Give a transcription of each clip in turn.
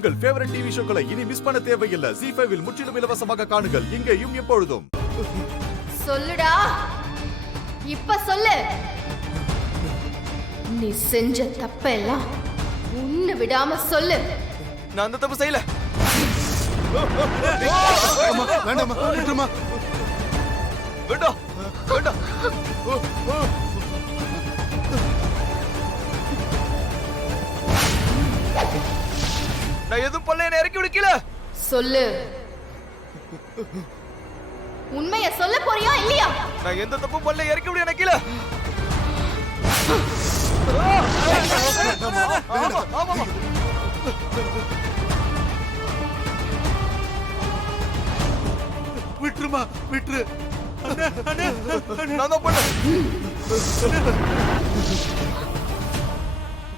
உங்கள் favourite TV ஷோக்களை இனி miss பண்ண தேவையில்லை. ZEE5 இல் முற்றிலும் இலவசமாக காணுங்கள். இங்கேயும் எப்பொழுதும். சொல்லுடா, இப்ப சொல்லு. நீ செஞ்ச தப்பெல்லாம் உன்னை விடாம சொல்லு. நான் அந்த தப்பு செய்யல. வேண்டாமா, விட்டுருமா. வேண்டாம், வேண்டாம். நான் எதுவும் பண்ணல, என்ன இறக்கி விடுக்கல. சொல்லு, உண்மைய சொல்ல போறியா இல்லையா? நான் எந்த தப்பும் பண்ணல, இறக்கி விடு எனக்கு கீழே. ஆமா. விட்டுருமா, விட்டுரு. நான் தான் பண்ணேன்.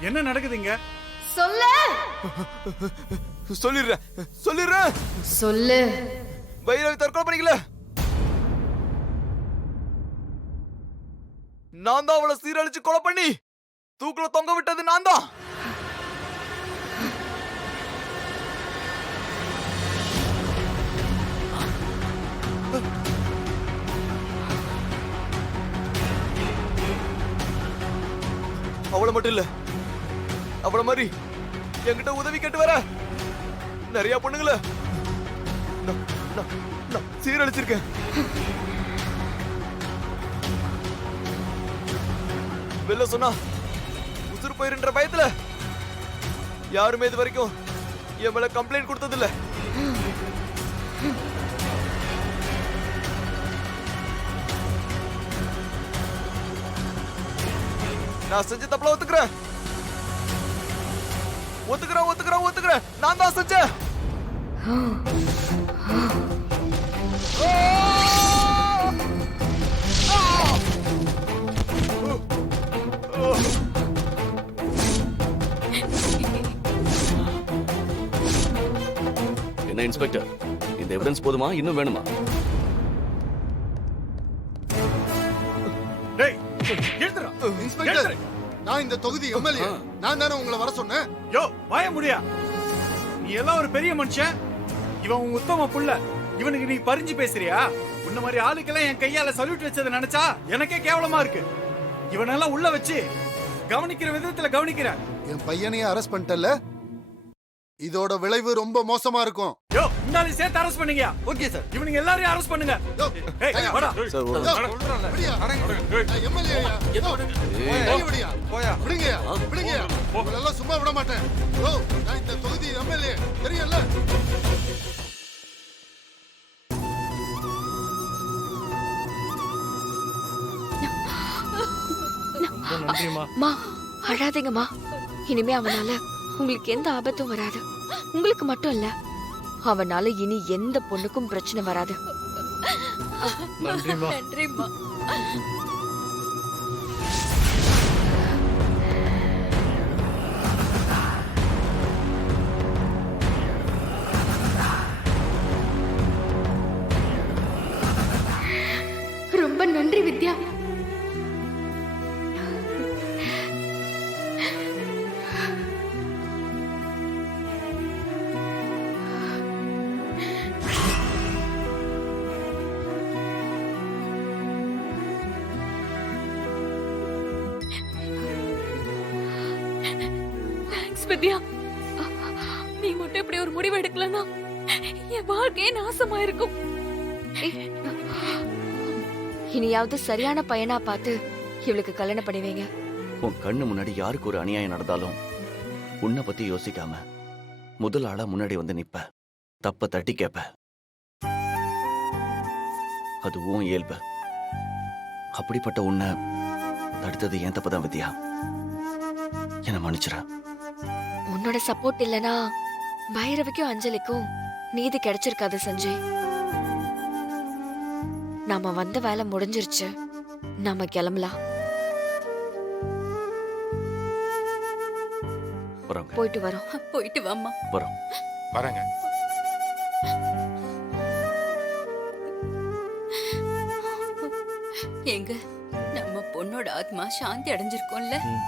என்ன நடக்குதுங்க? சொல்லு. சொல்லிடுறேன். சொல்லு. பைரவி தற்கொலை பண்ணிக்கல. நான் தான் அவளை சீரழிச்சு கொலை பண்ணி தூக்குல தொங்க விட்டது நான் தான். அவளை மட்டும் இல்ல, அவள மாதிரி என்கிட்ட உதவி கேட்டு வர நிறைய பொண்ணுங்கள நான் சீரழிச்சிருக்கேன். வெளில சொன்னா உசுறு போயிருன்ற பயத்துல யாருமே இது வரைக்கும் என் மேல கம்ப்ளைண்ட் கொடுத்தது இல்ல. நான் செஞ்ச தப்புல ஒத்துக்கிறேன். நான் தான் செஞ்சேன். என்ன இன்ஸ்பெக்டர், இந்த எவிடன்ஸ் போதுமா, இன்னும் வேணுமா? டேய், எழுதுடா. இன்ஸ்பெக்டர், நான் இந்த தொகுதி எம்எல்ஏ. நான் தானே உங்களை வர சொன்னேன். யோ, வாய முடியா. நீ எல்லாம் ஒரு பெரிய மனுஷன். இவன் உன் உத்தம புள்ள. இவனுக்கு நீ பறிஞ்சு பேசுறியா? உன்ன மாதிரி ஆளுக்கெல்லாம் என் கையால சல்யூட் வச்சதை நினைச்சா எனக்கே கேவலமா இருக்கு. இவனெல்லாம் உள்ள வச்சு கவனிக்கிற விதத்துல கவனிக்கிற. என் பையனையும் அரெஸ்ட் பண்ணிட்டல, இதோட விளைவு ரொம்ப மோசமா இருக்கும். யோ, முன்னாடி சேர்த்து அரெஸ்ட் பண்ணீங்க. Okay sir. இவனுங்க எல்லாரையும் அரெஸ்ட் பண்ணுங்க. ஏய், வாடா. சார் உங்களெல்லாம் சும்மா விட மாட்டேன். நான் இந்த தொகுதி எம்எல்ஏ, தெரியல? மா, அழாதீங்கம்மா. இனிமே அவனால உங்களுக்கு எந்த ஆபத்தும் வராது. உங்களுக்கு மட்டும் இல்ல, அவனால இனி எந்த பொண்ணுக்கும் பிரச்சனை வராது. நன்றிமா. நன்றிம்மா. ரொம்ப நன்றி வித்யா. வித்யா, நீ மட்டும் இப்படி ஒரு முடிவு எடுக்கலன்னா என் வாழ்க்கையே நாசமா இருக்கும். இனியாவது சரியான பையனா பார்த்து இவளுக்கு கல்யாணம் பண்ணுவீங்க. உன் கண்ணு முன்னாடி யாருக்கு ஒரு அநியாயம் நடந்தாலும் உன்னை பத்தி யோசிக்காம முதல் ஆளா முன்னாடி வந்து நிப்ப, தப்ப தட்டி கேப்ப. அது உன் இயல்பு. அப்படிப்பட்ட உன்னை தடுத்தது ஏன் தப்புதான் வித்யா. என்ன மன்னிச்சிட. உன்னோட சப்போர்ட் இல்லனா பைரவிக்கும் அஞ்சலிக்கும் நீதி கிடைச்சிருக்காது சஞ்சய். நாம வந்த வேலை முடிஞ்சிருச்சு, நாம கிளம்பலாம். போயிட்டு வரோம். போயிட்டு வாம்மா. வரோம். வரேங்க. எங்க நம்ம பொண்ணோட ஆத்மா சாந்தி அடைஞ்சிருக்கோம்ல. 嗯。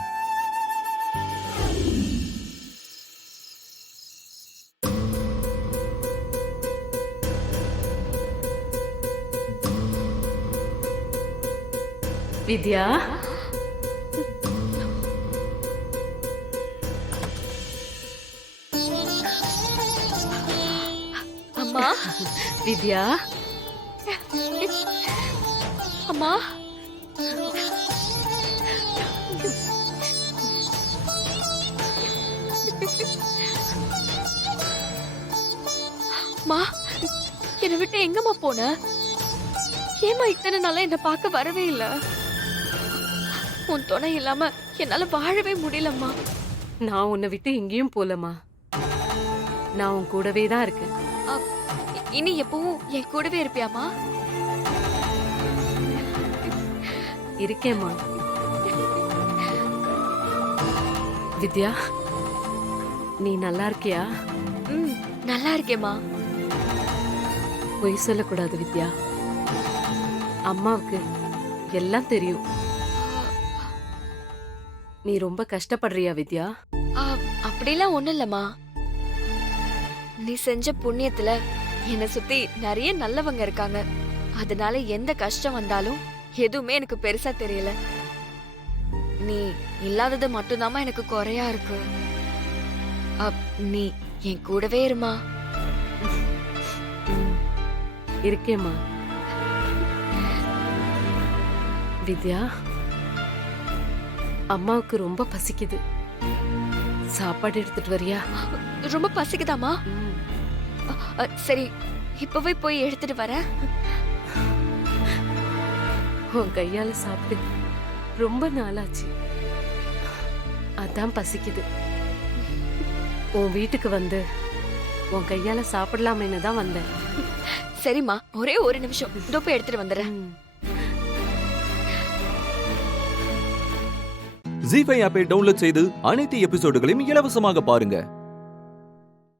வித்யா அம்மா வித்யா அம்மா அம்மா என்னை விட்டு எங்கம்மா போன? ஏமா இத்தனை நாளா என்ன பார்க்க வரவே இல்ல? உன் துணை இல்லாம என்னால வாழவே முடியலம்மா. நான் உன்னை விட்டு எங்கேயும் போலமா. நான் உன் கூடவே தான் இருக்கேன். இனி எப்பவும் என் கூடவே இருப்பியாமா? இருக்கேம்மா. வித்யா நீ நல்லா இருக்கியா? நல்லா இருக்கேம்மா. பொய் சொல்லக்கூடாது வித்யா. அம்மாவுக்கு எல்லாம் தெரியும். நீ ரொம்ப கஷ்டப்படுறியா வித்யா? அப்படிலாம் ஒண்ணும் இல்லம்மா. நீ செஞ்ச புண்ணியத்துல என்னை சுத்தி நிறைய நல்லவங்க இருக்காங்க. அதனால எந்த கஷ்டம் வந்தாலும் எதுவுமே எனக்கு பெருசா தெரியல. நீ இல்லாதது மட்டும்தாம்மா எனக்கு குறையா இருக்கு. நீ என் கூடவே இருமா. இருக்கேம்மா. வித்யா அம்மாவுக்கு ரொம்ப பசிக்குது. சாப்பாடு எடுத்துட்டு வரியா? ரொம்ப பசிக்குதாமா? சரி இப்பவே போய் எடுத்துட்டு வரேன். உன் கையால சாப்பிட்டு ரொம்ப நாளாச்சு. அதான் பசிக்குது. உன் வீட்டுக்கு வந்து உன் கையால சாப்பிடலாமேன்னு தான் வந்தேன். சரிம்மா, ஒரே ஒரு நிமிஷம் இதோ போய் எடுத்துட்டு வந்துடுறேன். ஜீ5 ஆப்பை டவுன்லோட் செய்து அனைத்து எபிசோடுகளையும் இலவசமாக பாருங்க.